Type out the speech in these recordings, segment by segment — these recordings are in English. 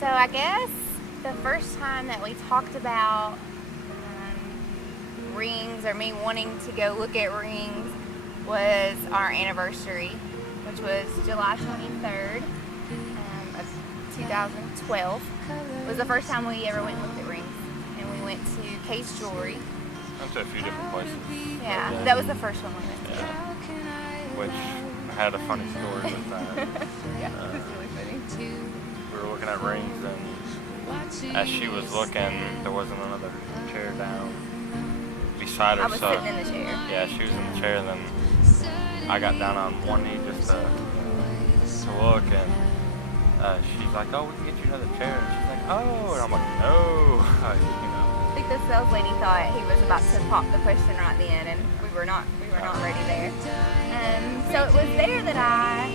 So I guess the first time that we talked about rings, or me wanting to go look at rings, was our anniversary, which was July 23rd of 2012. It was the first time we ever went and looked at rings. And we went to Case Jewelry. Went to a few different places. Yeah, that was the first one we went to. Yeah. Which had a funny story with that. Yeah, it was really funny. We were looking at rings, and as she was looking, there wasn't another chair down beside her. I was sitting in the chair. Yeah, she was in the chair, and then I got down on one knee just to look, and she's like, "Oh, we can get you another chair." And she's like, "Oh," and I'm like, "No," I think the sales lady thought he was about to pop the question right then, and we were not ready there. So it was there that I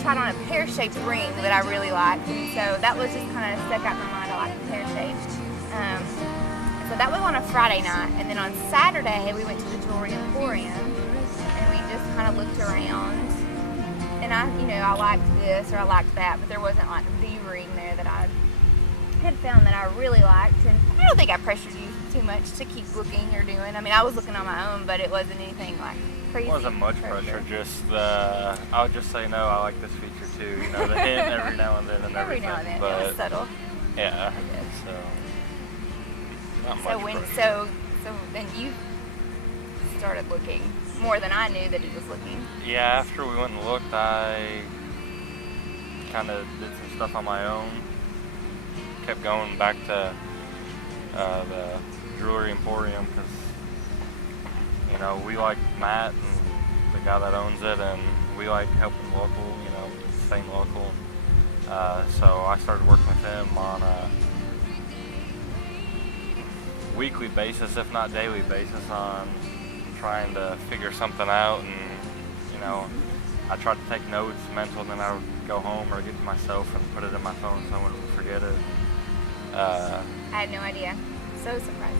tried on a pear-shaped ring that I really liked, and so that was just kind of stuck out in my mind. I like the pear-shaped. So that was on a Friday night, and then on Saturday we went to the Jewelry Emporium, and we just kind of looked around. And I liked this or I liked that, but there wasn't like the ring there that I had found that I really liked. And I don't think I pressured you too much to keep looking or doing. I mean, I was looking on my own, but it wasn't anything like crazy. It wasn't much pressure, just I would just say, no, I like this feature too. You know, the hint every now and then and everything. Every now and then, but it was subtle. Yeah, so not much pressure. So then you started looking more than I knew that he was looking. Yeah, after we went and looked, I kind of did some stuff on my own. Kept going back to the Jewelry Emporium because, we like Matt and the guy that owns it, and we like helping local, staying local. So I started working with him on a weekly basis, if not daily basis, on trying to figure something out. And I tried to take notes mental, and then I would go home or get to myself and put it in my phone so I wouldn't forget it. I had no idea. So surprised.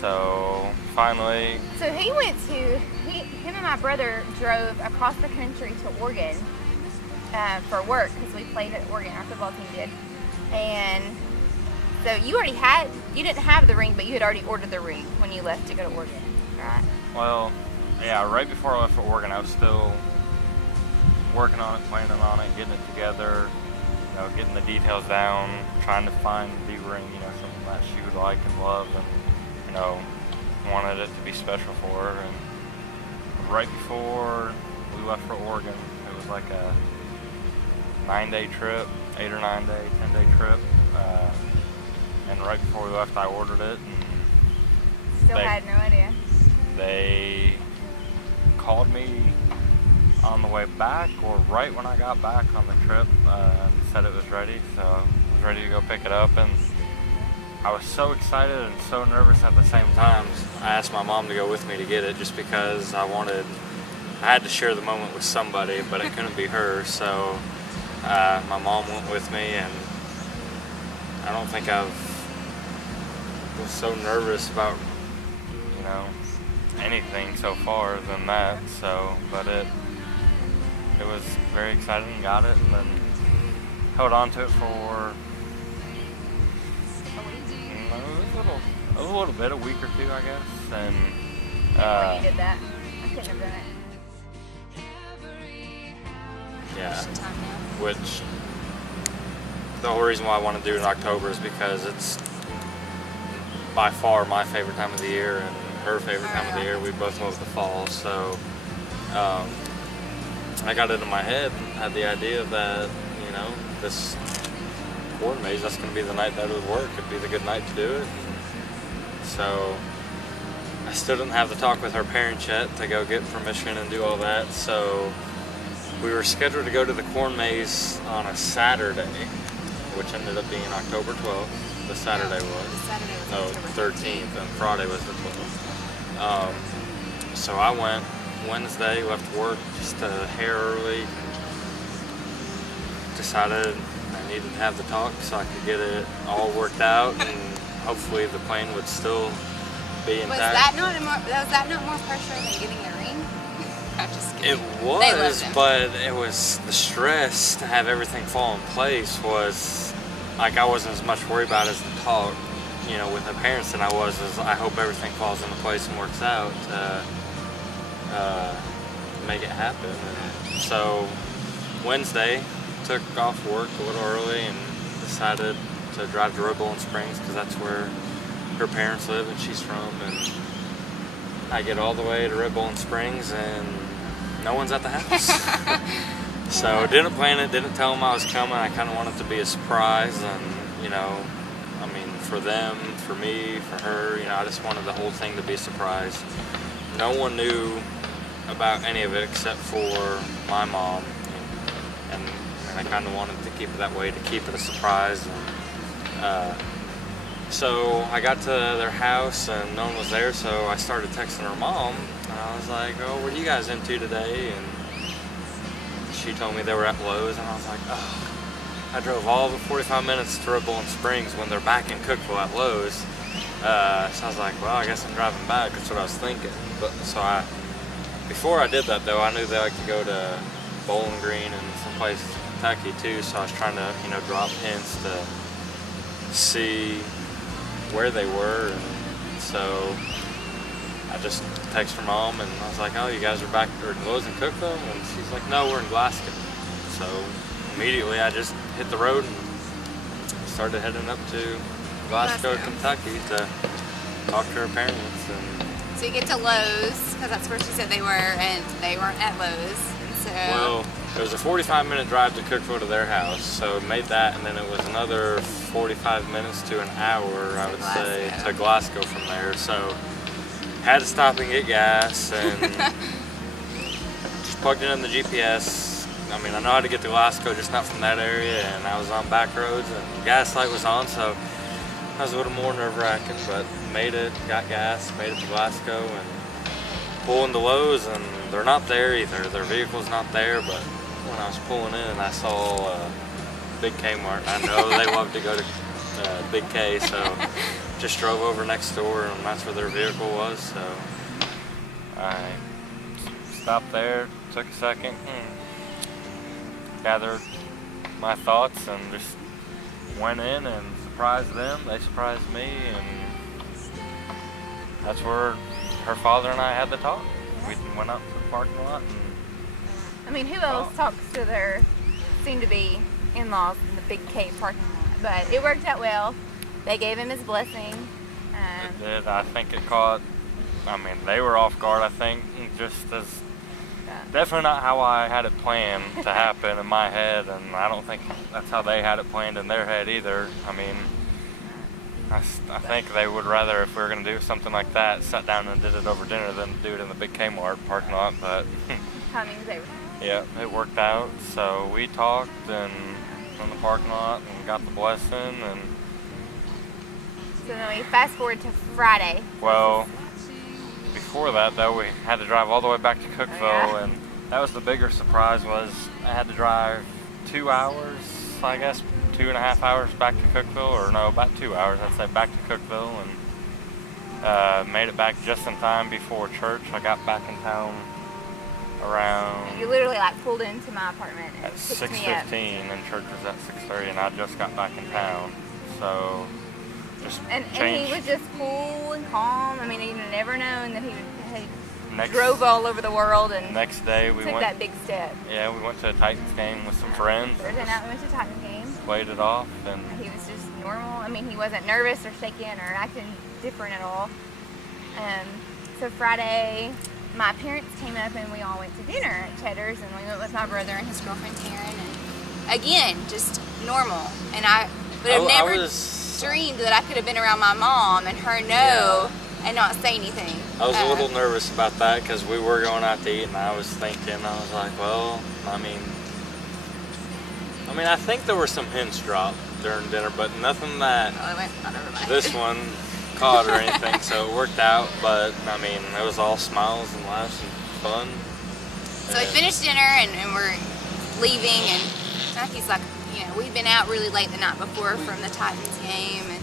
So finally, him and my brother drove across the country to Oregon for work, because we played at Oregon, our football team did. And so you didn't have the ring, but you had already ordered the ring when you left to go to Oregon, right? Well, yeah, right before I left for Oregon, I was still working on it, planning on it, getting it together, getting the details down, trying to find the ring, something that she would like and love, and, wanted it to be special for her. And right before we left for Oregon, it was like a 9-day trip, 8 or 9 day, 10-day trip, and right before we left, I ordered it. And still had no idea. They called me on the way back, or right when I got back on the trip, and said it was ready, so I was ready to go pick it up. And I was so excited and so nervous at the same time. I asked my mom to go with me to get it, just because I had to share the moment with somebody, but it couldn't be her. So my mom went with me, and I don't think I was so nervous about anything so far than that. So, but it was very exciting. Got it, and then held on to it for a little bit, a week or two, I guess. And when you did that, I couldn't have done it. Yeah, which the whole reason why I want to do it in October is because it's by far my favorite time of the year and her favorite time of the year. We both love the fall, so I got it in my head, had the idea that this corn maze, that's going to be the night that it would work. It'd be the good night to do it. So I still didn't have the talk with her parents yet to go get permission and do all that. So we were scheduled to go to the corn maze on a Saturday, which ended up being October 12th. The Saturday was. No, 13th, and Friday was the 12th. So I went Wednesday, left work just a hair early, decided I needed to have the talk so I could get it all worked out, and hopefully the plane would still be intact. Was that not more pressure than getting the ring? I'm just kidding. It was, but it was the stress to have everything fall in place was like I wasn't as much worried about as the talk, you know, with my parents than I was as I hope everything falls into place and works out to make it happen. And so Wednesday, took off work a little early and decided to drive to Red Springs because that's where her parents live and she's from. And I get all the way to Red Springs and no one's at the house. So didn't plan it, didn't tell them I was coming. I kind of wanted it to be a surprise, and you know, I mean, for them, for me, for her, you know, I just wanted the whole thing to be a surprise. No one knew about any of it except for my mom, and I kind of wanted to keep it that way, to keep it a surprise. And, so I got to their house and no one was there, so I started texting her mom, and I was like, oh, what are you guys into today? And she told me they were at Lowe's, and I was like, oh, I drove all the 45 minutes to Red Springs when they're back in Cookeville at Lowe's. So I was like, well, I guess I'm driving back. That's what I was thinking. But so before I did that though, I knew they like to go to Bowling Green and someplace in Kentucky too. So I was trying to, you know, drop hints to see where they were. And so I just texted her mom and I was like, oh, you guys are back at Lowe's in Cookeville? And she's like, no, we're in Glasgow. So immediately I just hit the road and started heading up to Glasgow, Kentucky to talk to her parents. And so you get to Lowe's, because that's where she said they were, and they weren't at Lowe's. And so, well, it was a 45-minute drive to Cookeville to their house, so it made that, and then it was another 45 minutes to an hour, I would say, to Glasgow from there. So had to stop and get gas, and just plugged it in the GPS. I mean, I know how to get to Glasgow, just not from that area, and I was on back roads, and the gas light was on, so I was a little more nerve-wracking, but made it, got gas, made it to Glasgow, and pull into Lowe's, and they're not there either. Their vehicle's not there, but when I was pulling in, I saw Big Kmart. I know they love to go to Big K, so just drove over next door, and that's where their vehicle was. So I stopped there, took a second, gathered my thoughts, and just went in and surprised them. They surprised me, and that's where her father and I had the talk. We went up to the parking lot. And I mean, who else talks to their soon-to-be in-laws in the Big K parking lot? But it worked out well. They gave him his blessing. It did. I think it caught, I mean, they were off guard, I think, just as, definitely not how I had it planned to happen in my head, and I don't think that's how they had it planned in their head either. I mean, I think they would rather, if we were going to do something like that, sat down and did it over dinner than do it in the Big Kmart parking lot, but Timing's everything. yeah, it worked out. So we talked and in the parking lot and got the blessing. And so then we fast forward to Friday. well, before that though, we had to drive all the way back to Cookeville, and that was the bigger surprise. Was I had to drive 2 hours, I guess 2.5 hours back to Cookeville, or no, about 2 hours, I'd say, back to Cookeville, and made it back just in time before church. I got back in town around, You literally like pulled into my apartment and at picked me up. 6:15, and church was at 6:30, and I just got back in town. So just And he was just cool and calm. I mean, you'd never known that he next, drove all over the world and next day we took went. that big step. Yeah, we went to a Titans game with some friends. Thursday night we went to a Titans game. Played it off, and He was just normal. I mean, he wasn't nervous or shaking or acting different at all. So Friday, my parents came up and we all went to dinner at Cheddar's, and we went with my brother and his girlfriend Taryn. And again, just normal. And I would have never dreamed that I could have been around my mom and her and not say anything. I was a little nervous about that because we were going out to eat, and I was thinking, I was like, well, I mean, I think there were some hints dropped during dinner, but nothing that this one caught or anything, so it worked out. But I mean, it was all smiles and laughs and fun. So we finished dinner and we're leaving, and Matthew's like, you know, we'd been out really late the night before from the Titans game. And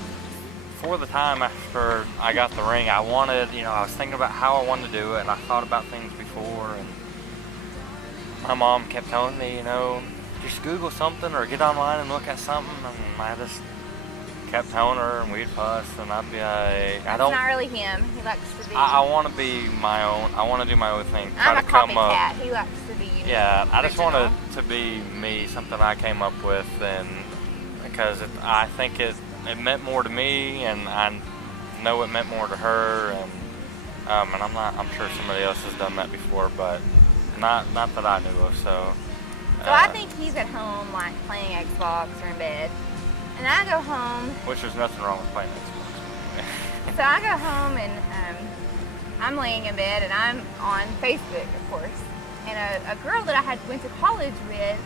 for the time after I got the ring, I wanted, you know, I was thinking about how I wanted to do it, and I thought about things before, and my mom kept telling me, you know, just Google something or get online and look at something, and I just kept telling her, and we'd fuss, and I'd be like, It's not really him. He likes to be. I want to be my own. I want to do my own thing. Try I'm a to come copycat. up. He likes to be unique. Yeah, I just original. wanted to be me, something I came up with, and because I think it meant more to me, and I know it meant more to her, and I'm sure somebody else has done that before, but not that I knew of. So I think he's at home, like playing Xbox or in bed, and I go home. which there's nothing wrong with playing Xbox. So I go home and I'm laying in bed and I'm on Facebook, of course. And a girl that I had went to college with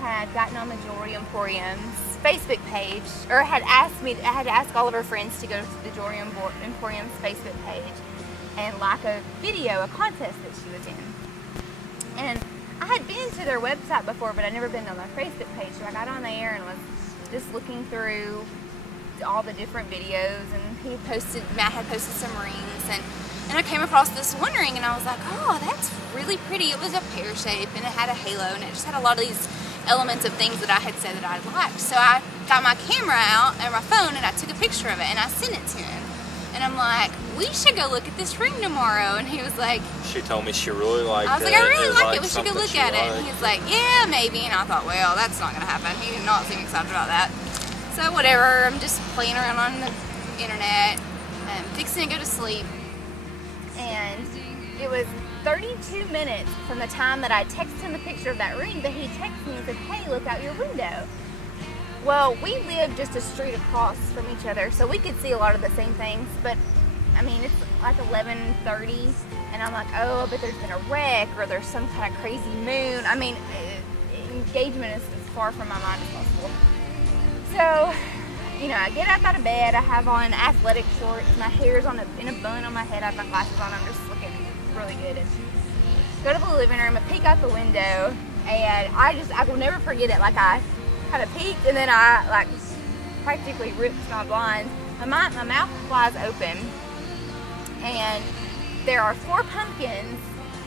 had gotten on the Jewelry Emporium's Facebook page, or had asked me. I had to ask all of her friends to go to the Jewelry Emporium's Facebook page and like a video, a contest that she was in. And I had been to their website before, but I'd never been on their Facebook page. So I got on there and was just looking through all the different videos, and Matt had posted some rings, and I came across this one ring, and I was like, oh, that's really pretty. It was a pear shape, and it had a halo, and it just had a lot of these elements of things that I had said that I liked. So I got my camera out and my phone, and I took a picture of it, and I sent it to him. And I'm like, we should go look at this ring tomorrow. And he was like, She told me she really liked it. I was like, I really like it. We should go something look she at it. And liked. he was like, yeah, maybe. And I thought, well, that's not going to happen. He did not seem excited about that. So whatever, I'm just playing around on the internet, fixing to go to sleep. and it was 32 minutes from the time that I texted him the picture of that ring that he texted me and said, hey, look out your window. Well, we lived just a street across from each other, so we could see a lot of the same things, but I mean, it's like 11:30, and I'm like, oh, but there's been a wreck, or there's some kind of crazy moon. I mean, engagement is as far from my mind as possible. So, you know, I get up out of bed, I have on athletic shorts, my hair's in a bun on my head, I have my glasses on, I'm just looking really good, and go to the living room, I peek out the window, and I will never forget it. Like, I kind of peeked, and then I like practically ripped my blinds. My mouth flies open, and there are 4 pumpkins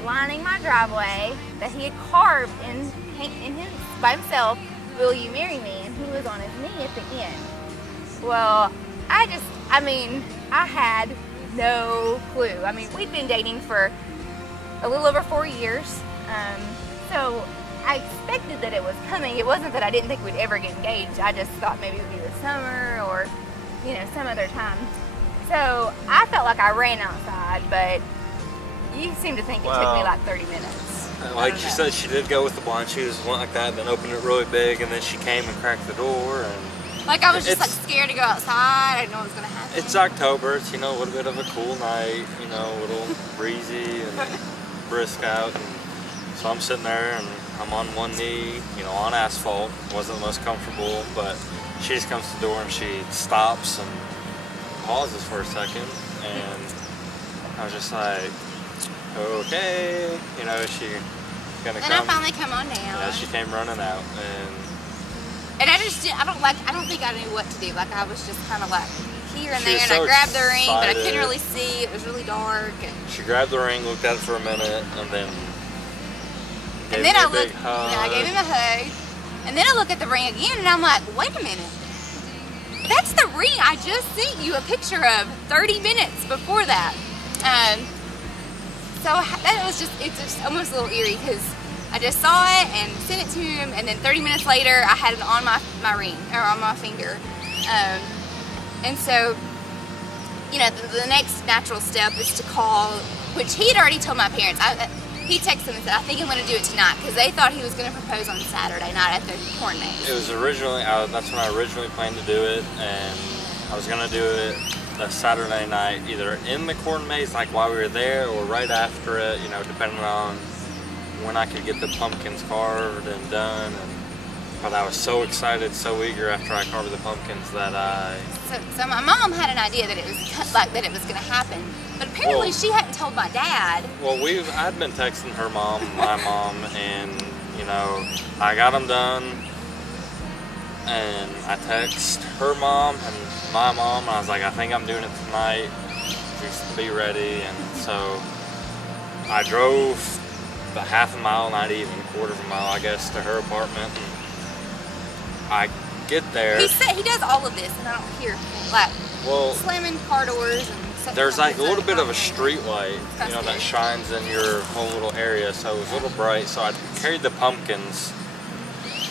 lining my driveway that he had carved in his by himself. Will you marry me? And he was on his knee at the end. Well, I had no clue. I mean, we'd been dating for a little over 4 years, so I expected that it was coming. It wasn't that I didn't think we'd ever get engaged. I just thought maybe it would be this summer or, you know, some other time. So I felt like I ran outside, but you seem to think it took me like 30 minutes. Like she said, she did go with the blind. She just went like that, then opened it really big, and then she came and cracked the door. And Like, I was just like scared to go outside. I didn't know what was going to happen. it's October. It's, you know, a little bit of a cool night. You know, a little breezy and brisk out. And so I'm sitting there and I'm on one knee, you know, on asphalt. Wasn't the most comfortable, but she just comes to the door and she stops and pauses for a second, and I was just like, okay, you know, is she gonna And come? I finally come on down. Yeah, she came running out, And I don't think I knew what to do. Like, I was just kind of like here and She there, was and so I grabbed the ring, but I excited. couldn't really see. It was really dark. And she grabbed the ring, looked at it for a minute, and then gave then me I a big looked, hug. I gave him a hug. And then I look at the ring again, and I'm like, wait a minute. That's the ring I just sent you a picture of 30 minutes before that. So that was it's just almost a little eerie, because I just saw it and sent it to him, and then 30 minutes later I had it on my ring, or on my finger. And so, you know, the next natural step is to call, which he had already told my parents. He texted them and said, I think I'm going to do it tonight, because they thought he was going to propose on Saturday night at the corn maze. It was originally, that's when I originally planned to do it, and I was gonna do it the Saturday night, either in the corn maze, like while we were there, or right after it, you know, depending on when I could get the pumpkins carved and done. But I was so excited, so eager after I carved the pumpkins that So my mom had an idea that it was going to happen, but apparently she hadn't told my dad. Well, I'd been texting her mom, my mom, and, you know, I got them done, and I text her mom and my mom, and I was like, I think I'm doing it tonight, just be ready. And so I drove the half a mile, not even a quarter of a mile, I guess, to her apartment, and I get there. He said he does all of this, and I don't hear like slamming car doors and stuff. There's like a little bit of a street light, you know, that shines in your whole little area, so it was a little bright. So I carried the pumpkins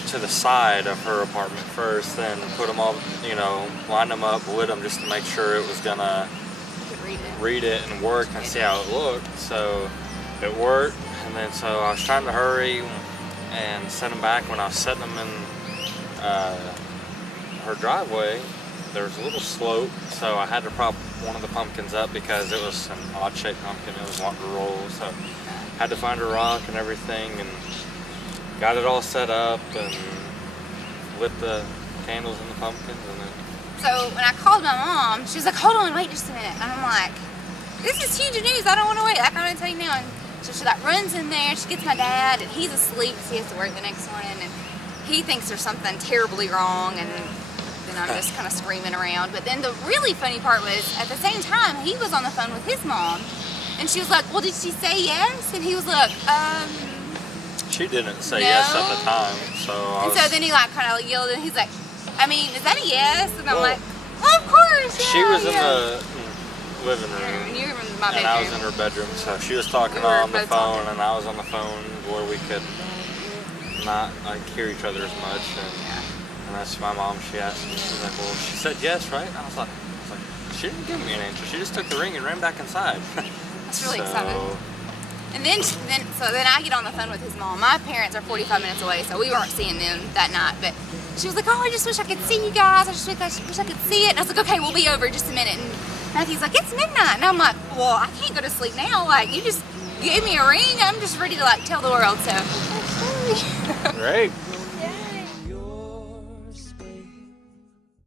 to the side of her apartment first, then put them all, you know, lined them up, lit them just to make sure it was gonna read it and work and see how it looked. So it worked, and then so I was trying to hurry and set them back. When I was setting them in her driveway, there was a little slope, so I had to prop one of the pumpkins up because it was an odd-shaped pumpkin. It was wanting to roll, so I had to find a rock and everything, and got it all set up and lit the candles in the pumpkins, and then. So when I called my mom, she was like, "Hold on, wait just a minute," and I'm like, "This is huge news. I don't want to wait. Like, I'm gonna tell you now." And so she like runs in there. She gets my dad, and he's asleep, so he has to work the next morning, and he thinks there's something terribly wrong, and then I'm just kind of screaming around. But then the really funny part was, at the same time, he was on the phone with his mom, and she was like, "Well, did she say yes?" And he was like, She didn't say no. yes at the time, so so then he like kind of yelled, and he's like, "I mean, is that a yes?" And I'm like, "Well, of course, yeah." She was in the living room, and you were in my bedroom. and I was in her bedroom, so she was talking on the phone, and I was on the phone where we could not like hear each other as much. And that's my mom. She asked me, she's like, "Well, she said yes, right?" And I was like, "She didn't give me an answer. She just took the ring and ran back inside." That's really exciting. And then I get on the phone with his mom. My parents are 45 minutes away, so we weren't seeing them that night. But she was like, "Oh, I just wish I could see you guys. I just wish I could see it." And I was like, "Okay, we'll be over in just a minute." And Matthew's like, "It's midnight." And I'm like, "Well, I can't go to sleep now. Like, you just gave me a ring. I'm just ready to like tell the world." So, Great.